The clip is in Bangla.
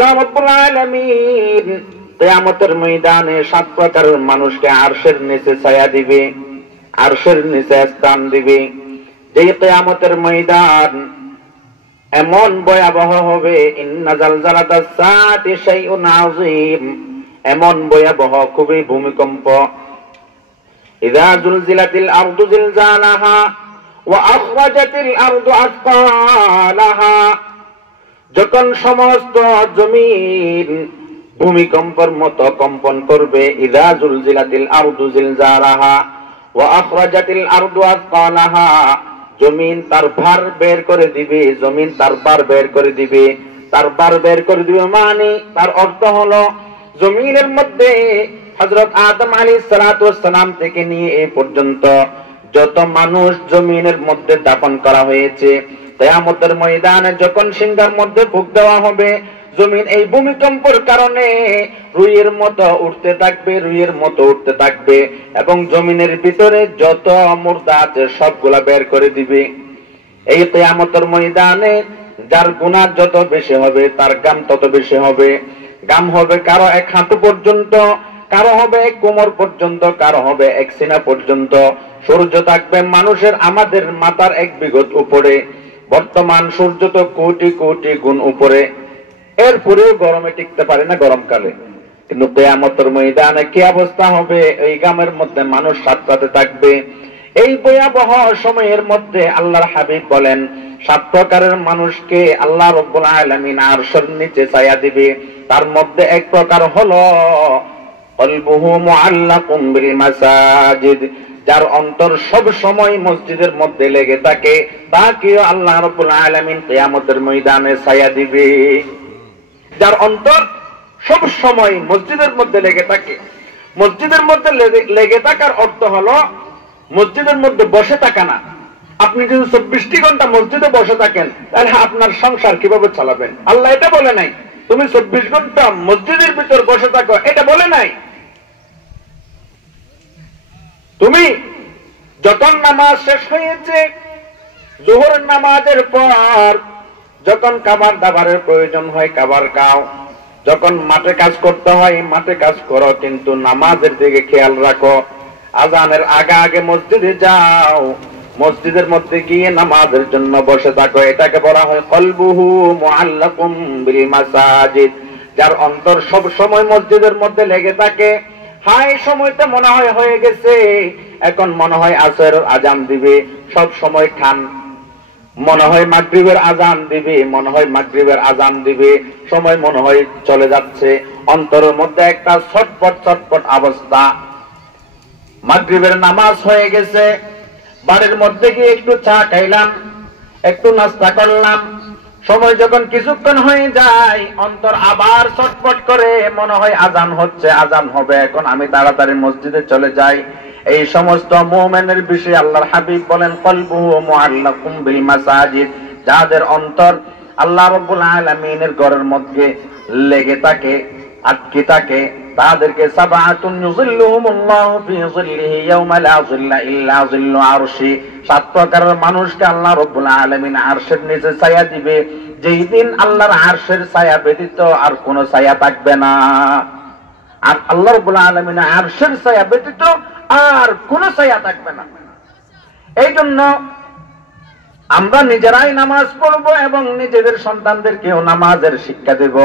আল্লাহ রাব্বুল আলামিন কিয়ামতের ময়দানে 7 প্রকারের মানুষকে আরশের নিচে ছায়া দিবে, আরশের নিচে স্থান দিবে। যেই কিয়ামতের ময়দান এমন ভয়াবহ হবে, ইন্না জালজালাতাস সাআতি শাইউন আযীম, এমন ভয়াবহ খুবই ভূমিকম্প। ইযা জুলজিলাতিল আরদু জিলজালাহা ওয়া আখরাজাতিল আরদু আসকালাহা, যখন সমস্ত জমিন ভূমিকম্পের মতো কম্পন করবে। ইযা জুলজিলাতিল আরদু জিলজালাহা ওয়া আখরাজাতিল আরদু আসকালাহা, জমিন তার ভার বের করে দিবে, জমিন তার ভার বের করে দিবে। তার ভার বের করে দিবে মানে তার অর্থ হলো জমিনের মধ্যে হযরত আদম আলাইহিস সালাতু ওয়াস সালাম থেকে নিয়ে এই পর্যন্ত যত মানুষ জমিনের মধ্যে দাফন করা হয়েছে, কিয়ামতের ময়দানে যখন সিংহার মধ্যে ফুঁক দেওয়া হবে, জমিন এই ভূমিকম্পের কারণে রুইয়ের মতো উঠতে থাকবে, রুইয়ের মতো উঠতে থাকবে, এবং জমিনের ভিতরে যত মুর্দা আছে সবগুলা বের করে দিবে। এই কিয়ামতের ময়দানে যার গুনাহ যত বেশি হবে তার গাম তত বেশি হবে। গাম হবে কারো 1 হাঁটু পর্যন্ত, কারো হবে 1 কোমর পর্যন্ত, কারো হবে 1 সিনা পর্যন্ত। সূর্য থাকবে মানুষের আমাদের মাথার 1 বিঘত উপরে। বর্তমান সূর্য তো কোটি কোটি গুণ উপরে, এরপরেও গরমে টিকতে পারে না গরমকালে। কিন্তু কিয়ামতের ময়দানে কি অবস্থা হবে, এই গামের মধ্যে মানুষ সাতটাতে থাকবে। এই ভয়াবহ সময়ের মধ্যে আল্লাহর হাবিব বলেন 7 প্রকারের মানুষকে আল্লাহ রাব্বুল আলামিন আরশের নিচে ছায়া দিবে। তার মধ্যে 1 প্রকার হলো কলবুহু মুআল্লাকুম বিল মাসাজিদ, যার অন্তর সব সময় মসজিদের মধ্যে লেগে থাকে, তাকে আল্লাহ রাব্বুল আলামিন কিয়ামতের ময়দানে ছায়া দিবে। যার অন্তর সব সময় মসজিদের মধ্যে লেগে থাকে, মসজিদের মধ্যে লেগে থাকার অর্থ হলো মসজিদের মধ্যে বসে থাকা না। আপনি যদি 24টি ঘন্টা মসজিদে বসে থাকেন তাহলে আপনার সংসার কিভাবে চালাবেন? আল্লাহ এটা বলে নাই তুমি 24 ঘন্টা মসজিদের ভিতর বসে থাকো, এটা বলে নাই। তুমি যখন নামাজ শেষ হয়েছে, যোহরের নামাজের পর যখন খাবার দাবারের প্রয়োজন হয় খাবার খাও, যখন মাঠে কাজ করতে হয় মাঠে কাজ করো, কিন্তু নামাজের দিকে খেয়াল রাখো। আজানের আগে আগে মসজিদে যাও, মসজিদের মধ্যে গিয়ে নামাজের জন্য বসে থাকো। এটাকে বলা হয় কলবুহু মুআল্লাকুম বিল মাসাজিদ, যার অন্তর সব সময় মসজিদের মধ্যে লেগে থাকে। হাই সময়টা মনে হয় হয়ে গেছে, এখন মনে হয় আসরের আজান দিবে, সব সময় ঠান মনে হয় মাগরিবের আজান দিবে, মনে হয় মাগরিবের আজান দিবে, সময় মনে হয় চলে যাচ্ছে। অন্তরের মধ্যে একটা ছটপট ছটপট অবস্থা। মাগরিবের নামাজ হয়ে গেছে, বাড়ির মধ্যে গিয়ে একটু চা খাইলাম, একটু নাস্তা করলাম, সময় যখন কিছুক্ষণ হয়ে যায় অন্তর আবার ছটপট করে, মনে হয় আজান হচ্ছে, আজান হবে, এখন আমি তাড়াতাড়ি মসজিদে চলে যাই। এই সমস্ত মুমিনের বিষয়ে আল্লাহর হাবিব বলেন কলবুহু মুআল্লাকুম বিল মাসাজিদ, যাদের অন্তর আল্লাহ রাব্বুল আলামিনের ঘরের মধ্যে লেগে থাকে, আটকে থাকে, তাদেরকে সাবআতুন ইউযিল্লুহুমুল্লাহু ফি যিল্লিহি ইয়াওমা লা যিল্লা ইল্লা যিল্লু আরশি, 7 প্রকারের মানুষকে আল্লাহ রাব্বুল আলামিন আরশের নিচে ছায়া দিবে, যেই দিন আল্লাহর আরশের ছায়া ব্যতীত আর কোনো ছায়া থাকবে না। আর আল্লাহ রাব্বুল আলামিন আরশের ছায়া ব্যতীত আর কোনো ছায়া থাকবে না। এই জন্য আমরা নিজেরাই নামাজ পড়ব এবং নিজেদের সন্তানদেরকেও নামাজের শিক্ষা দেব।